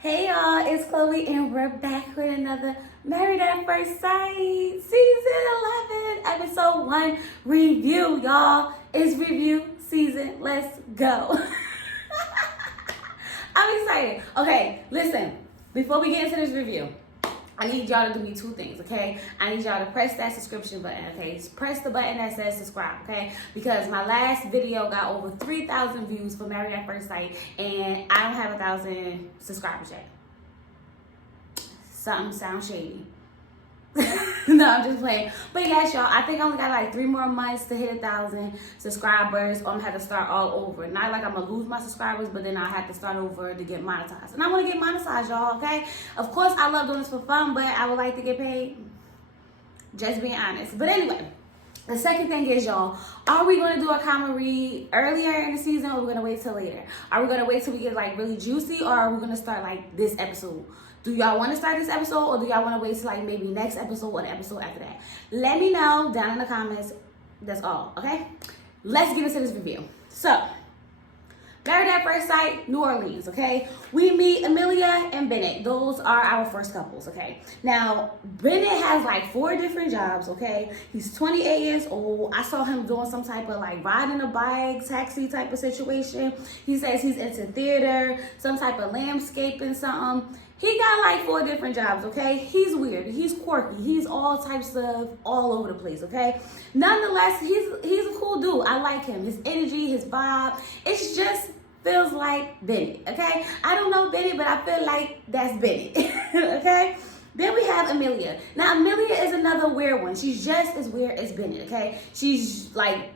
Hey y'all, it's Chloe and we're back with another Married at First Sight Season 11, Episode 1 review, y'all. It's review season. Let's go. I'm excited. Okay, listen, before we get into this review, I need y'all to do me two things, okay? I need y'all to press that subscription button, okay? Press the button that says subscribe, okay? Because my last video got over 3,000 views for Married at First Sight, and I don't have 1,000 subscribers yet. Something sounds shady. No, I'm just playing. But yes, y'all, I think I only got like 3 more months to hit 1,000 subscribers, or I'm gonna have to start all over. Not like I'm gonna lose my subscribers, but then I have to start over to get monetized. And I wanna get monetized, y'all, okay? Of course, I love doing this for fun, but I would like to get paid. Just being honest. But anyway, the second thing is, y'all, are we going to do a common read earlier in the season, or are we going to wait till later? Are we going to wait till we get like really juicy, or are we going to start like this episode? Do y'all want to start this episode, or do y'all want to wait till like maybe next episode or the episode after that? Let me know down in the comments. That's all, okay? Let's get into this review. So, Married at First Sight, New Orleans, okay? We meet Amelia and Bennett. Those are our first couples, okay? Now, Bennett has like 4 different jobs, okay? He's 28 years old. I saw him doing some type of like riding a bike, taxi type of situation. He says he's into theater, some type of landscaping, something. He got like 4 different jobs, okay? He's weird. He's quirky. He's all types of all over the place, okay? Nonetheless, he's a cool dude. I like him. His energy, his vibe. It's just feels like Bennett, okay? I don't know Bennett, but I feel like that's Bennett, okay? Then we have Amelia. Now, Amelia is another weird one. She's just as weird as Bennett, okay? She's like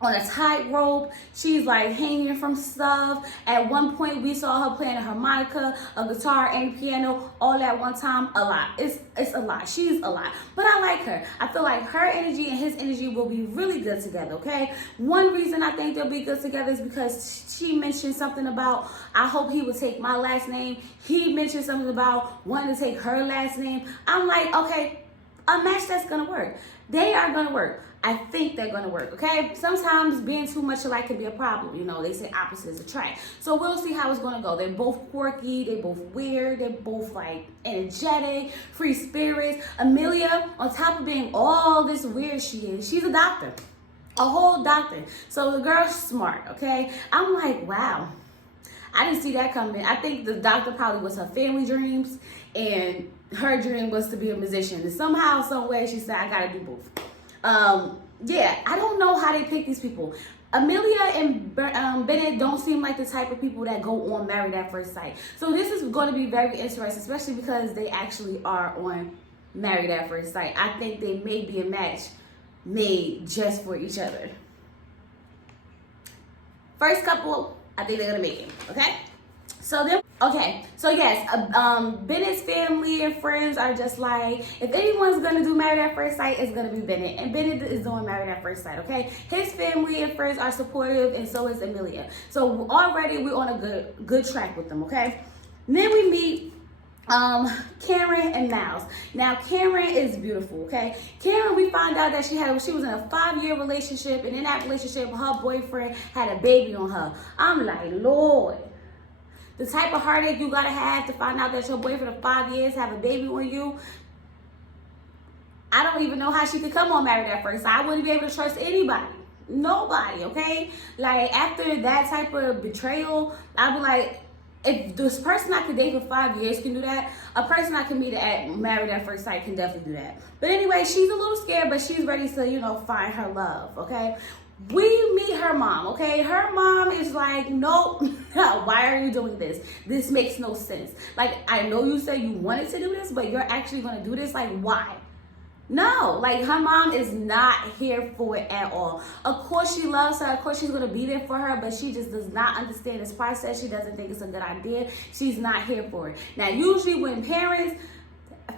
on a tightrope. She's like hanging from stuff. At one point, we saw her playing a harmonica, a guitar, and piano all at one time. A lot. It's a lot. She's a lot. But I like her. I feel like her energy and his energy will be really good together, okay? One reason I think they'll be good together is because she mentioned something about, I hope he would take my last name. He mentioned something about wanting to take her last name. I'm like, okay, a match that's gonna work. They are gonna work. I think they're gonna work, okay? Sometimes being too much alike can be a problem. You know, they say opposites attract. So we'll see how it's gonna go. They're both quirky, they're both weird, they're both like energetic, free spirits. Amelia, on top of being all this weird she's a doctor. A whole doctor. So the girl's smart, okay? I'm like, wow. I didn't see that coming. I think the doctor probably was her family dreams, and her dream was to be a musician. And somehow, some way, she said, I gotta do both. Yeah, I don't know how they pick these people. Amelia and Bennett don't seem like the type of people that go on Married at First Sight. So this is going to be very interesting, especially because they actually are on Married at First Sight. I think they may be a match made just for each other. First couple, I think they're going to make it, okay? So yes, Bennett's family and friends are just like, if anyone's gonna do Married at First Sight, it's gonna be Bennett. And Bennett is doing Married at First Sight, okay? His family and friends are supportive, and so is Amelia. So already we're on a good track with them, okay? And then we meet Karen and Miles. Now Karen is beautiful, okay? Karen, we found out that she was in a 5-year relationship, and in that relationship, her boyfriend had a baby on her. I'm like, Lord. The type of heartache you gotta have to find out that your boyfriend of 5 years have a baby on you. I don't even know how she could come on Married at First Sight. I wouldn't be able to trust anybody. Nobody, okay? Like, after that type of betrayal, I'd be like, if this person I could date for 5 years can do that, a person I can meet at Married at First Sight can definitely do that. But anyway, she's a little scared, but she's ready to, you know, find her love, okay? We meet her mom, okay? Her mom is like, nope, why are you doing this? This makes no sense. Like, I know you said you wanted to do this, but you're actually going to do this? Like, why? No, like, her mom is not here for it at all. Of course she loves her. Of course she's going to be there for her, but she just does not understand this process. She doesn't think it's a good idea. She's not here for it. Now, usually when parents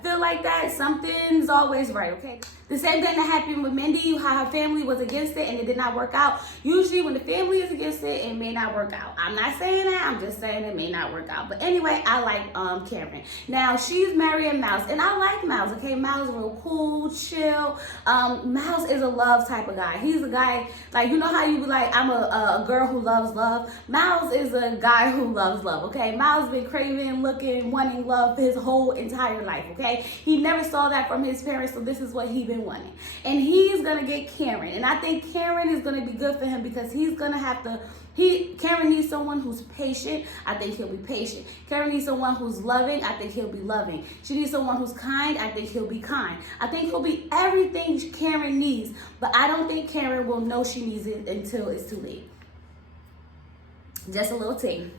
feel like that, something's always right, okay? The same thing that happened with Mindy, how her family was against it and it did not work out. Usually when the family is against it, it may not work out. I'm not saying that, I'm just saying it may not work out. But anyway, I like Karen. Now, she's marrying Mouse, and I like Mouse, okay? Mouse is real cool, chill. Mouse is a love type of guy. He's a guy, like, you know how you be like, I'm a girl who loves love? Mouse is a guy who loves love, okay? Mouse been craving, looking, wanting love his whole entire life, okay? He never saw that from his parents, so this is what he been wanting. And he's gonna get Karen. And I think Karen is gonna be good for him because he's gonna have to, Karen needs someone who's patient. I think he'll be patient. Karen needs someone who's loving. I think he'll be loving. She needs someone who's kind. I think he'll be kind. I think he'll be everything Karen needs, but I don't think Karen will know she needs it until it's too late. Just a little tea.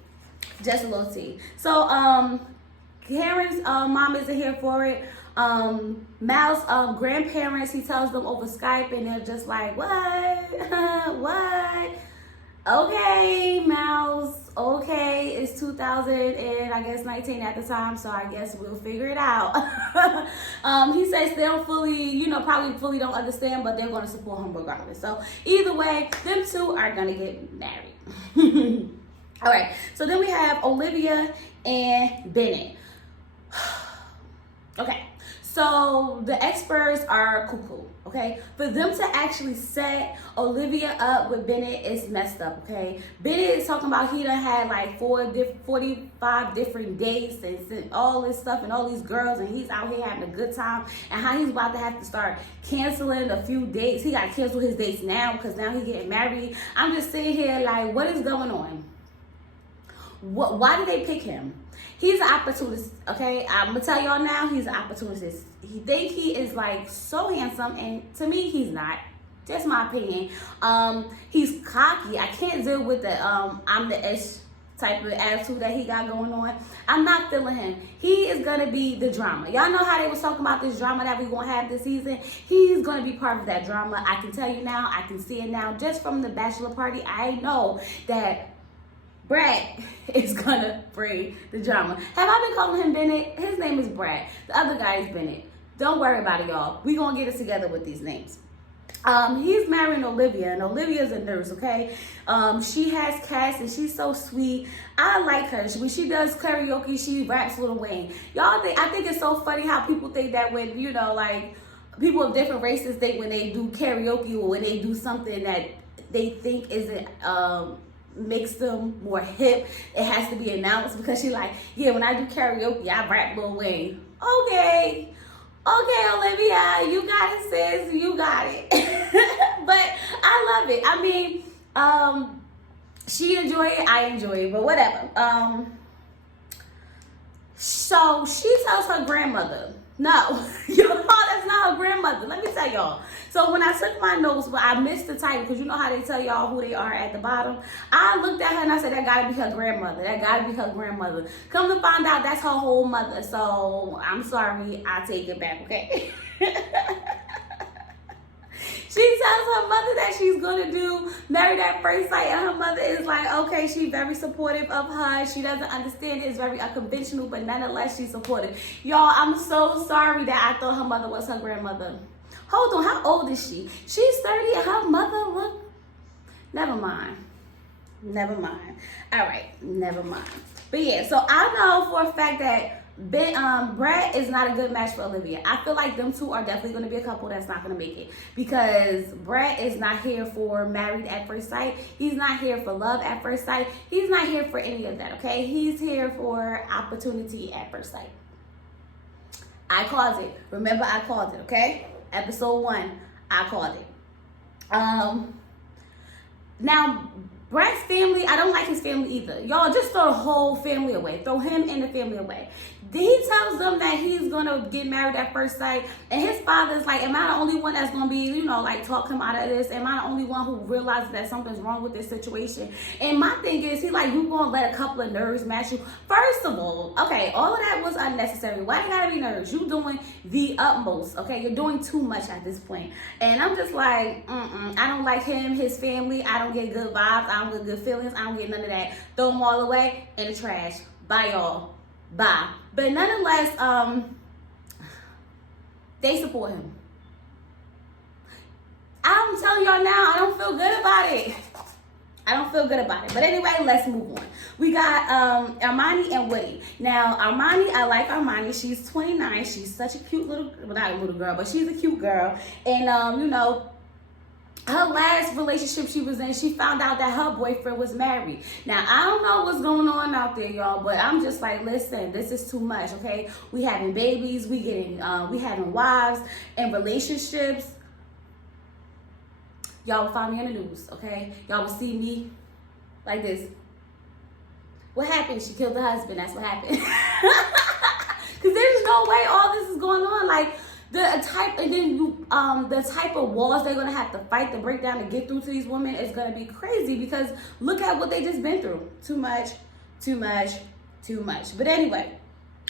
Just a little tea. So, Karen's mom isn't here for it. Mal's grandparents, he tells them over Skype, and they're just like, what? What? Okay, Mouse. Okay, it's 2000 and I guess 19 at the time, so I guess we'll figure it out. He says they don't fully, probably fully don't understand, but they're going to support him regardless. So either way, them two are going to get married. All right, so then we have Olivia and Bennett. Okay, so the experts are cuckoo, okay? For them to actually set Olivia up with Bennett is messed up, okay? Bennett is talking about he done had like 45 different dates and all this stuff and all these girls, and he's out here having a good time, and how he's about to have to start canceling a few dates. He got to cancel his dates now because now he's getting married. I'm just sitting here like, what is going on? Why did they pick him? He's an opportunist, okay? I'm gonna tell y'all now, he's an opportunist. He think he is like so handsome, and to me, he's not. Just my opinion. He's cocky. I can't deal with the I'm the ish type of attitude that he got going on. I'm not feeling him. He is gonna be the drama. Y'all know how they was talking about this drama that we gonna have this season? He's gonna be part of that drama. I can tell you now, I can see it now. Just from the bachelor party, I know that Brett is gonna bring the drama. Have I been calling him Bennett? His name is Brett. The other guy is Bennett. Don't worry about it, y'all. We gonna get it together with these names. He's marrying Olivia, and Olivia's a nurse, okay? She has cast, and she's so sweet. I like her. When she does karaoke, she raps Lil Wayne. I think it's so funny how people think that when, like, people of different races think when they do karaoke or when they do something that they think isn't, makes them more hip, it has to be announced, because she like, yeah, when I do karaoke, I rap Lil Wayne. Okay, Olivia, you got it, sis, you got it. But I love it. I mean, she enjoy it, I enjoy it, but whatever. So she tells her grandmother, no, that's not her grandmother. Let me tell y'all. So when I took my notes, but I missed the title, because you know how they tell y'all who they are at the bottom. I looked at her and I said, that gotta be her grandmother. That gotta be her grandmother. Come to find out, that's her whole mother. So I'm sorry, I take it back, okay? She tells her mother that she's gonna do Married at First Sight, and her mother is like, okay, she's very supportive of her. She doesn't understand it. It's very unconventional, but nonetheless, she's supportive. Y'all, I'm so sorry that I thought her mother was her grandmother. Hold on, how old is she? She's 30 and her mother look... Never mind. All right, never mind. But yeah, so I know for a fact that Brett is not a good match for Olivia. I feel like them two are definitely going to be a couple that's not going to make it, because Brett is not here for Married at First Sight. He's not here for Love at First Sight. He's not here for any of that, okay? He's here for Opportunity at First Sight. I called it. Remember, I called it, okay? Episode 1, I called it. Now, Brett's family, I don't like his family either. Y'all, just throw the whole family away. Throw him and the family away. He tells them that he's going to get married at first sight. And his father's like, am I the only one that's going to be, talk him out of this? Am I the only one who realizes that something's wrong with this situation? And my thing is, he like, you going to let a couple of nerves match you? First of all, okay, all of that was unnecessary. Why they got to be nerves? You doing the utmost, okay? You're doing too much at this point. And I'm just like, I don't like him, his family. I don't get good vibes. I don't get good feelings. I don't get none of that. Throw them all away in the trash. Bye, y'all. Bye. But nonetheless, They support him. I'm telling y'all now, I don't feel good about it. I don't feel good about it. But anyway, let's move on. We got Amani and Woody. Now, Amani, I like Amani. She's 29. She's such a cute little, well, not a little girl, but she's a cute girl. And, you know, her last relationship she was in, she found out that her boyfriend was married. Now, I don't know what's going on out there, y'all, but I'm just like, listen, this is too much, okay? We having babies, we having wives and relationships. Y'all will find me on the news, okay? Y'all will see me like this. What happened? She killed her husband. That's what happened. Because there's no way all this is going on. Like, the type of walls they're gonna have to fight to break down to get through to these women is gonna be crazy, because look at what they just been through. Too much. But anyway,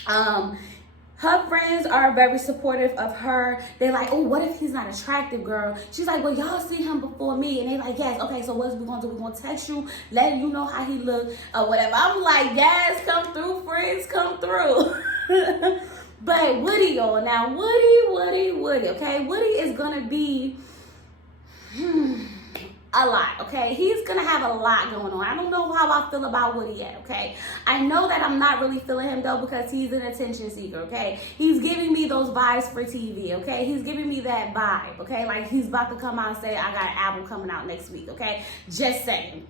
her friends are very supportive of her. They're like, oh, what if he's not attractive, girl? She's like, well, y'all seen him before me. And they're like, yes, okay, so what's we gonna do? We're gonna text you, letting you know how he look or whatever. I'm like, yes, come through, friends, come through. But Woody, y'all, now Woody, okay? Woody is gonna be a lot, okay? He's gonna have a lot going on. I don't know how I feel about Woody yet, okay? I know that I'm not really feeling him though, because he's an attention seeker, okay? He's giving me those vibes for TV, okay? He's giving me that vibe, okay? Like he's about to come out and say, I got an album coming out next week, okay? Just saying.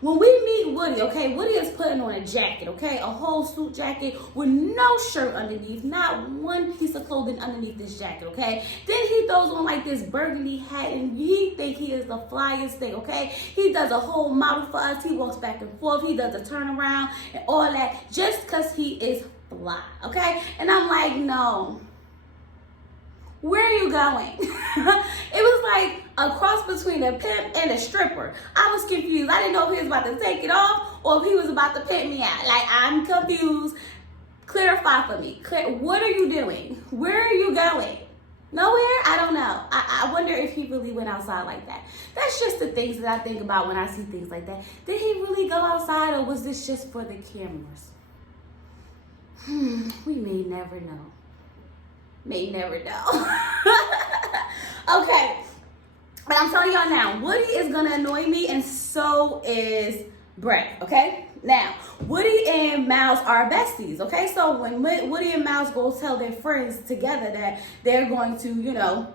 When we meet Woody, okay, Woody is putting on a jacket, okay? A whole suit jacket with no shirt underneath, not one piece of clothing underneath this jacket, okay? Then he throws on like this burgundy hat and he think he is the flyest thing, okay? He does a whole model for us. He walks back and forth. He does a turnaround and all that just because he is fly, okay? And I'm like, no. Where are you going? It was like a cross between a pimp and a stripper. I was confused. I didn't know if he was about to take it off or if he was about to pimp me out. Like, I'm confused. Clarify for me. What are you doing? Where are you going? Nowhere? I don't know. I wonder if he really went outside like that. That's just the things that I think about when I see things like that. Did he really go outside, or was this just for the cameras? We may never know. May never know. Okay. But I'm telling y'all now, Woody is going to annoy me, and so is Brett, okay? Now, Woody and Miles are besties, okay? So when Woody and Miles go tell their friends together that they're going to, you know,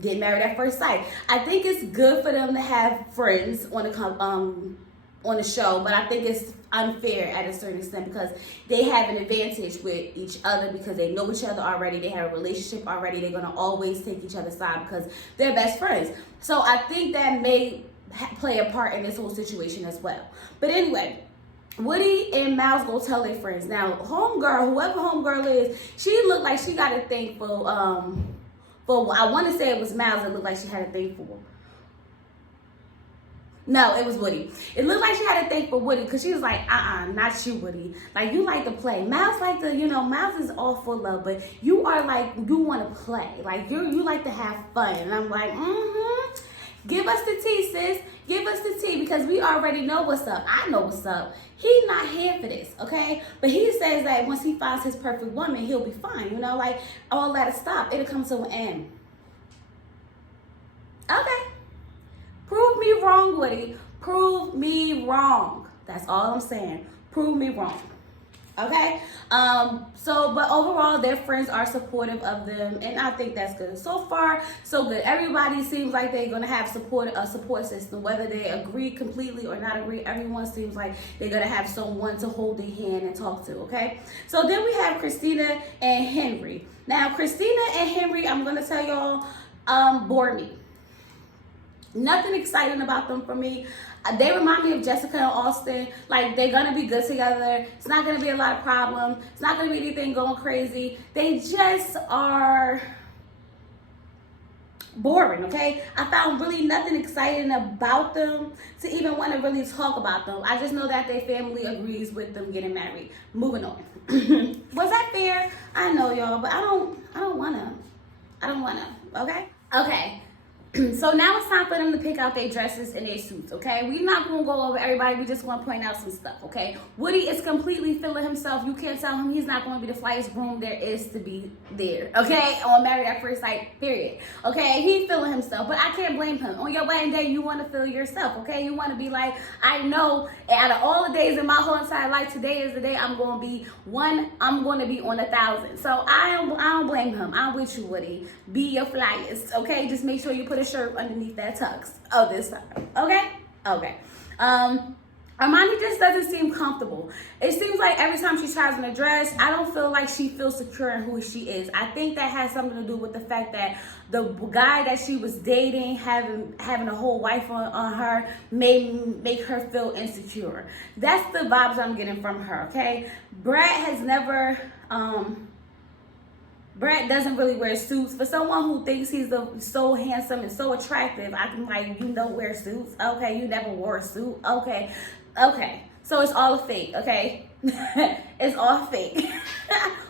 get married at first sight, I think it's good for them to have friends on the show, but I think it's unfair at a certain extent because they have an advantage with each other because they know each other already. They have a relationship already. They're going to always take each other's side because they're best friends. So I think that may play a part in this whole situation as well. But anyway, Woody and Miles go tell their friends. Now, homegirl, whoever homegirl is, she looked like she got a thing for I want to say it was Miles that looked like she had a thing for. No, it was Woody. It looked like she had a thing for Woody because she was like, not you, Woody. Like, you like to play. Miles like to, Miles is all for love, but you are like, you want to play. Like, you like to have fun. And I'm like, give us the tea, sis. Give us the tea because we already know what's up. I know what's up. He's not here for this, okay? But he says that once he finds his perfect woman, he'll be fine. Like, all that'll stop. It'll come to an end. Okay. Prove me wrong, Woody. Prove me wrong. That's all I'm saying. Prove me wrong. Okay? But overall, their friends are supportive of them, and I think that's good. So far, so good. Everybody seems like they're going to have a support system. Whether they agree completely or not agree, everyone seems like they're going to have someone to hold their hand and talk to, okay? So then we have Christina and Henry. Now, Christina and Henry, I'm going to tell y'all, bore me. Nothing exciting about them for me. They remind me of Jessica and Austin. Like, they're going to be good together. It's not going to be a lot of problems. It's not going to be anything going crazy. They just are boring, okay? I found really nothing exciting about them to even want to really talk about them. I just know that their family agrees with them getting married. Moving on. Was that fair? I know, y'all, but I don't want to. Okay? Okay. So now it's time for them to pick out their dresses and their suits, okay? We're not going to go over everybody. We just want to point out some stuff, okay? Woody is completely feeling himself. You can't tell him he's not going to be the flyest groom there is to be there, okay? On Married at First Sight, period. Okay? He's feeling himself, but I can't blame him. On your wedding day, you want to feel yourself, okay? You want to be like, I know out of all the days in my whole entire life, today is the day I'm going to be one. I'm going to be on 1,000. So I don't blame him. I'm with you, Woody. Be your flyest, okay? Just make sure you put a shirt underneath that tux. Oh, this time. Okay? Okay. Amani just doesn't seem comfortable. It seems like every time she tries on a dress, I don't feel like she feels secure in who she is. I think that has something to do with the fact that the guy that she was dating, having a whole wife on her, make her feel insecure. That's the vibes I'm getting from her, okay? Brett doesn't really wear suits. For someone who thinks he's so handsome and so attractive, I can like, you don't wear suits. Okay, you never wore a suit. Okay. So it's all fake, okay? It's all fake.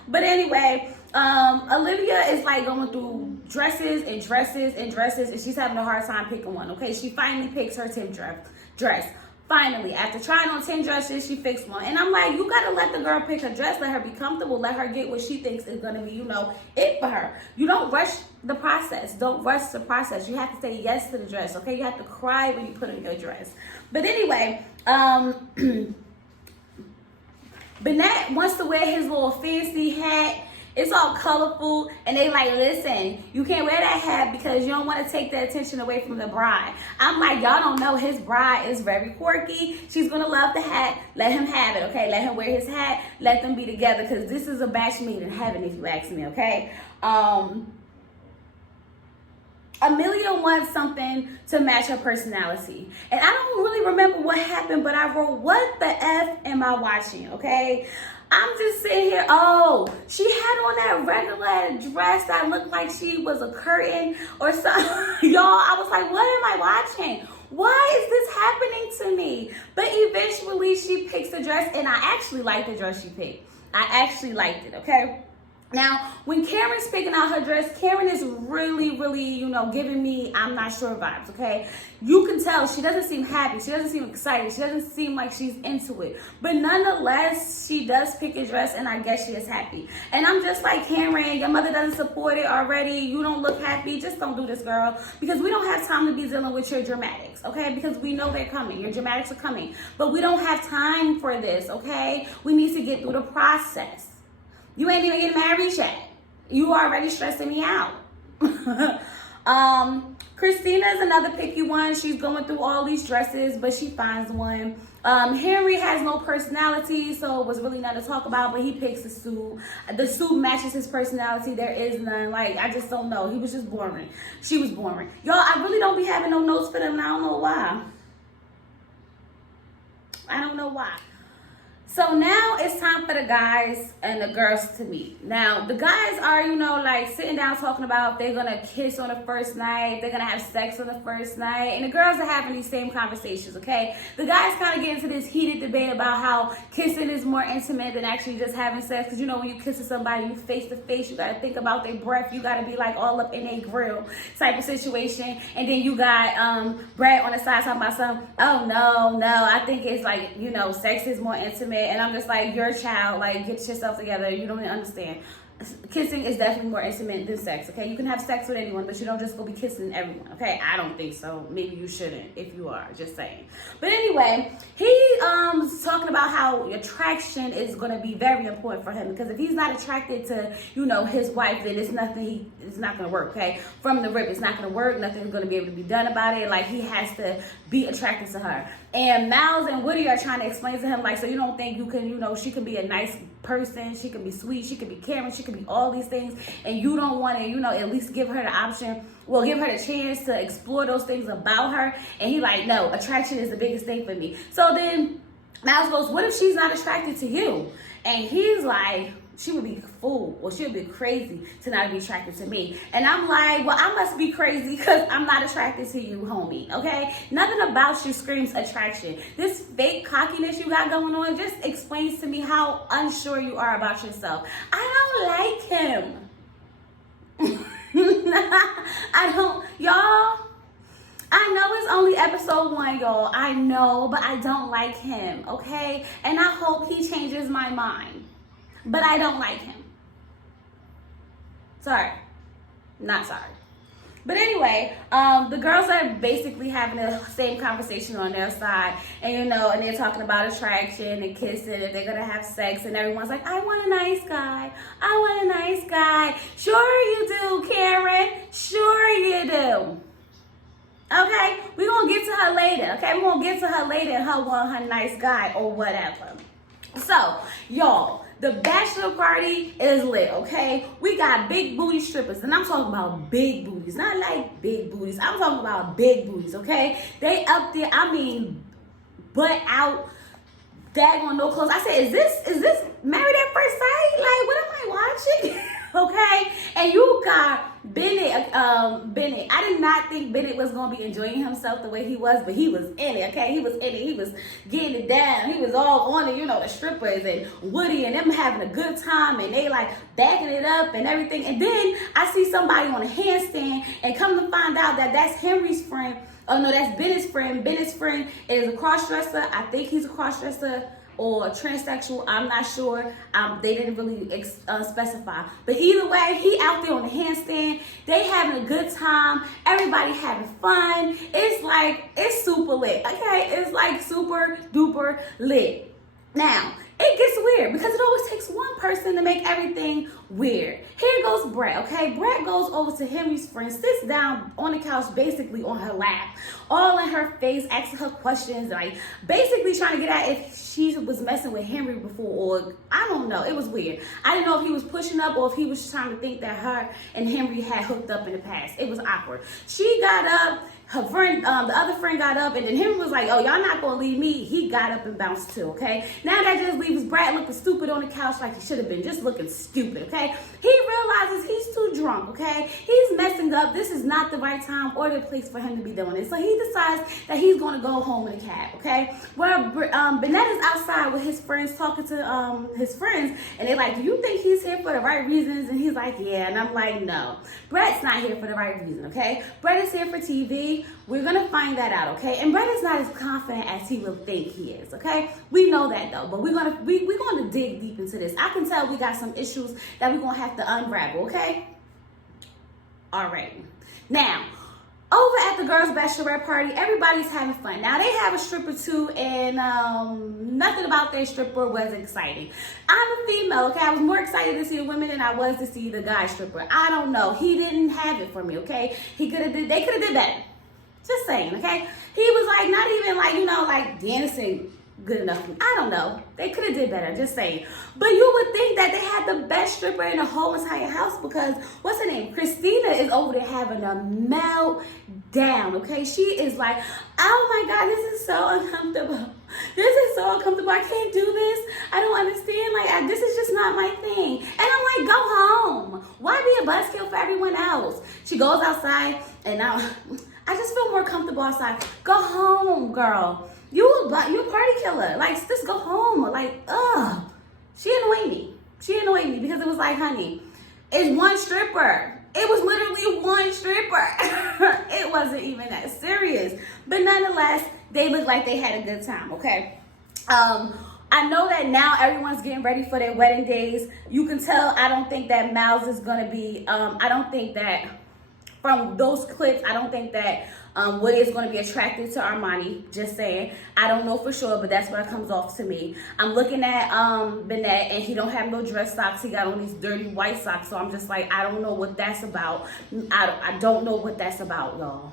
But anyway, Olivia is like going through dresses, and she's having a hard time picking one, okay? She finally picks her 10th dress. Finally, after trying on 10 dresses, she fixed one. And I'm like, you gotta let the girl pick her dress, let her be comfortable, let her get what she thinks is gonna be, it for her. You don't rush the process. Don't rush the process. You have to say yes to the dress, okay? You have to cry when you put on your dress. But anyway, Bennett wants to wear his little fancy hat. It's all colorful, and they like, listen, you can't wear that hat because you don't want to take the attention away from the bride. I'm like, y'all don't know his bride is very quirky. She's going to love the hat. Let him have it, okay? Let him wear his hat. Let them be together because this is a match made in heaven, if you ask me, okay? Amelia wants something to match her personality. And I don't really remember what happened, but I wrote, what the F am I watching, okay? I'm just sitting here, she had on that regular dress that looked like she was a curtain or something. Y'all, I was like, what am I watching? Why is this happening to me? But eventually she picks the dress, and I actually like the dress she picked. I actually liked it, okay? Now, when Karen's picking out her dress, Karen is really, really, giving me I'm not sure vibes, okay? You can tell she doesn't seem happy. She doesn't seem excited. She doesn't seem like she's into it. But nonetheless, she does pick a dress, and I guess she is happy. And I'm just like, Karen, your mother doesn't support it already. You don't look happy. Just don't do this, girl. Because we don't have time to be dealing with your dramatics, okay? Because we know they're coming. Your dramatics are coming. But we don't have time for this, okay? We need to get through the process. You ain't even getting married yet. You already stressing me out. Christina is another picky one. She's going through all these dresses, but she finds one. Henry has no personality, so it was really nothing to talk about, but he picks the suit. The suit matches his personality. There is none. Like, I just don't know. He was just boring. She was boring. Y'all, I really don't be having no notes for them, and I don't know why. I don't know why. So now it's time for the guys and the girls to meet. Now, the guys are, like sitting down talking about if they're going to kiss on the first night, if they're going to have sex on the first night. And the girls are having these same conversations, okay? The guys kind of get into this heated debate about how kissing is more intimate than actually just having sex. Because, when you kiss somebody, you face to face, you got to think about their breath. You got to be like all up in their grill type of situation. And then you got Brett on the side talking about something. Oh, no, I think it's like, sex is more intimate. And I'm just like, you're a child, like, get yourself together. You don't even understand. Kissing is definitely more intimate than sex, okay? You can have sex with anyone, but you don't just go be kissing everyone, okay? I don't think so. Maybe you shouldn't if you are, just saying. But anyway, he's talking about how attraction is going to be very important for him, because if he's not attracted to, his wife, then it's not going to work, okay? From the rip, it's not going to work. Nothing's going to be able to be done about it. Like, he has to be attracted to her. And Miles and Woody are trying to explain to him, like, so you don't think you can, she can be a nice person, she can be sweet, she can be caring, she can be all these things, and you don't want to, at least give her the option, give her the chance to explore those things about her. And he like, no, attraction is the biggest thing for me. So then Miles goes, what if she's not attracted to you? And he's like, she would be a fool, or she would be crazy to not be attracted to me. And I'm like, well, I must be crazy because I'm not attracted to you, homie, okay? Nothing about you screams attraction. This fake cockiness you got going on just explains to me how unsure you are about yourself. I don't like him. I don't, y'all. I know it's only episode 1, y'all. I know, but I don't like him, okay? And I hope he changes my mind. But I don't like him. Sorry. Not sorry. But anyway, the girls are basically having the same conversation on their side. And, you know, and they're talking about attraction and kissing, if they're going to have sex. And everyone's like, I want a nice guy. I want a nice guy. Sure you do, Karen. Sure you do. Okay? We're going to get to her later. Okay? We're going to get to her later and her want her nice guy or whatever. So, y'all. The bachelor party is lit, okay? We got big booty strippers, and I'm talking about big booties, not like big booties. I'm talking about big booties, okay? They up there, I mean, butt out, daggone no clothes. I said, is this Married at First Sight? Like, what am I watching? Okay? And you got Bennett. I did not think Bennett was gonna be enjoying himself the way he was, but he was in it, okay? He was in it, he was getting it down, he was all on it, you know, the strippers and Woody and them having a good time, and they like backing it up and everything. And then I see somebody on a handstand, and come to find out that that's Henry's friend. Oh no, that's Bennett's friend. Bennett's friend is a cross-dresser. I think he's a cross-dresser or transsexual, I'm not sure. They didn't really specify. But either way, he out there on the handstand. They having a good time. Everybody having fun. It's super lit, okay? It's like super duper lit. Now, it gets weird because it always takes one person to make everything weird. Here goes Brett, okay? Brett goes over to Henry's friend, sits down on the couch, basically on her lap, all in her face, asking her questions, like basically trying to get at if she was messing with Henry before, or I don't know. It was weird. I didn't know if he was pushing up or if he was trying to think that her and Henry had hooked up in the past. It was awkward. She got up. Her friend, the other friend got up, and then Henry was like, oh, y'all not gonna leave me. He got up and bounced too, okay? Now that just leaves Brad looking stupid on the couch like he should have been, just looking stupid, okay? He realizes he's too drunk, okay? He's messing up. This is not the right time or the place for him to be doing it. So he decides that he's gonna go home in a cab, okay? Well, Bennett is outside with his friends talking to his friends, and they're like, do you think he's here for the right reasons? And he's like, yeah. And I'm like, no. Brett's not here for the right reason, okay? Brett is here for TV. We're gonna find that out, okay? And Brett is not as confident as he will think he is, okay? We know that though, but we're gonna dig deep into this. I can tell we got some issues that we're gonna have to unravel, okay? All right. Now, over at the girls' bachelorette party, everybody's having fun. Now, they have a stripper too, and nothing about their stripper was exciting. I'm a female, okay? I was more excited to see the women than I was to see the guy stripper. I don't know. He didn't have it for me, okay? They could have did better. Just saying, okay? He was like, not even like, you know, like dancing good enough. I don't know. They could have did better, just saying. But you would think that they had the best stripper in the whole entire house because, what's her name? Christina is over there having a meltdown, okay? She is like, oh my God, this is so uncomfortable. This is so uncomfortable. I can't do this. I don't understand. Like, this is just not my thing. And I'm like, go home. Why be a buzzkill for everyone else? She goes outside, and now I just feel more comfortable outside. Go home, girl. You a party killer. Like, just go home. Like, ugh. She annoyed me. She annoyed me because it was like, honey, it's one stripper. It was literally one stripper. It wasn't even that serious. But nonetheless, they looked like they had a good time, okay? I know that now everyone's getting ready for their wedding days. You can tell I don't think that Miles is going to be, I don't think that from those clips, I don't think that Woody is going to be attracted to Amani. Just saying. I don't know for sure, but that's what comes off to me. I'm looking at Bennett, and he don't have no dress socks. He got on these dirty white socks. So I'm just like, I don't know what that's about. I don't know what that's about, y'all.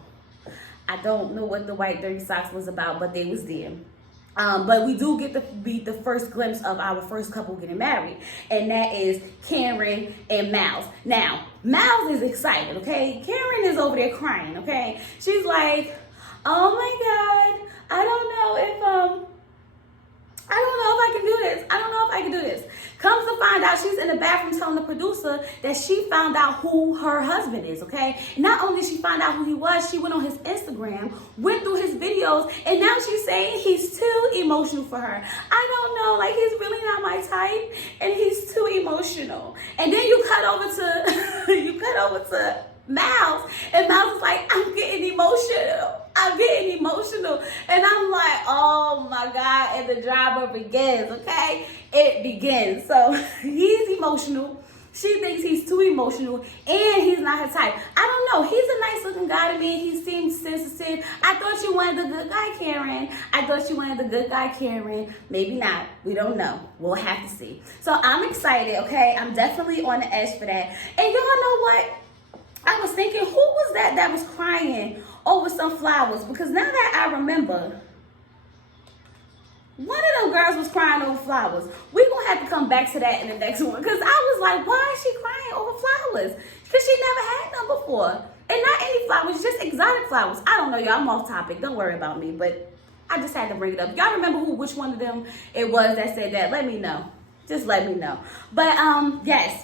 I don't know what the white dirty socks was about, but they was there. But we do get to be the first glimpse of our first couple getting married, and that is Karen and Miles. Now, Miles is excited, okay? Karen is over there crying, okay? She's like, oh my God, I don't know if I can do this. I don't know if I can do this. Comes to find out, she's in the bathroom telling the producer that she found out who her husband is, okay? Not only did she find out who he was, she went on his Instagram, went through his videos, and now she's saying he's too emotional for her. I don't know, like, he's really not my type, and he's too emotional. And then you cut over to Miles, and Miles is like, I'm getting emotional. I'm getting emotional. And I'm like, oh my God. And the drama begins, okay? It begins. So he's emotional. She thinks he's too emotional, and he's not her type. I don't know. He's a nice looking guy to me. He seems sensitive. I thought you wanted the good guy, Karen. I thought you wanted the good guy, Karen. Maybe not. We don't know. We'll have to see. So I'm excited, okay? I'm definitely on the edge for that. And y'all know what? I was thinking, who was that was crying over some flowers? Because now that I remember, one of them girls was crying over flowers. We're going to have to come back to that in the next one. Because I was like, why is she crying over flowers? Because she never had them before. And not any flowers, just exotic flowers. I don't know, y'all. I'm off topic. Don't worry about me. But I just had to bring it up. Y'all remember which one of them it was that said that? Let me know. Just let me know. But, yes.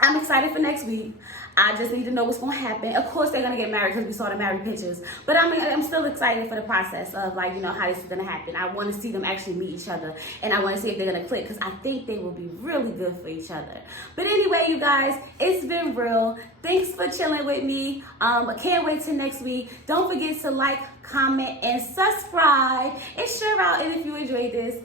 I'm excited for next week. I just need to know what's going to happen. Of course, they're going to get married because we saw the married pictures. But I'm still excited for the process of, like, you know, how this is going to happen. I want to see them actually meet each other. And I want to see if they're going to click because I think they will be really good for each other. But anyway, you guys, it's been real. Thanks for chilling with me. I can't wait till next week. Don't forget to like, comment, and subscribe. And share out. And if you enjoyed this,